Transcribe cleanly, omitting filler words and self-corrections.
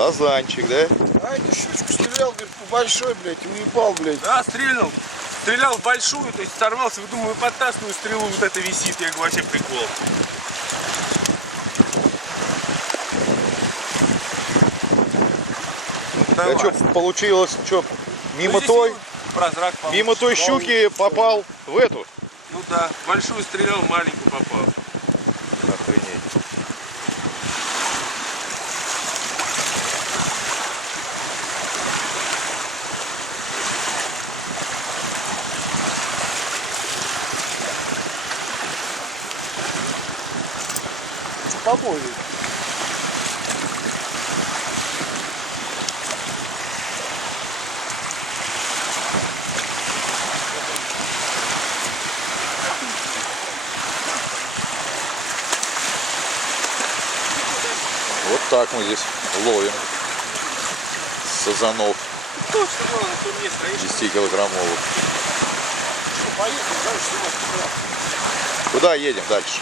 Сазанчик, да? А эту щучку стрелял, говорит, по большой, блядь, и уебал, блядь. Да, стрельнул. Стрелял в большую, то есть сорвался, думаю, подтасную стрелу вот это висит, я говорю, вообще прикол. А что получилось, что мимо той, прозрак мимо той щуки попал в эту? Ну да, большую стрелял, маленькую попал. Охренеть. Побои. Вот так мы здесь ловим сазанов Точно, главное, на том месте, а 10-килограммовых. Поехали, дальше снимать. Куда едем дальше?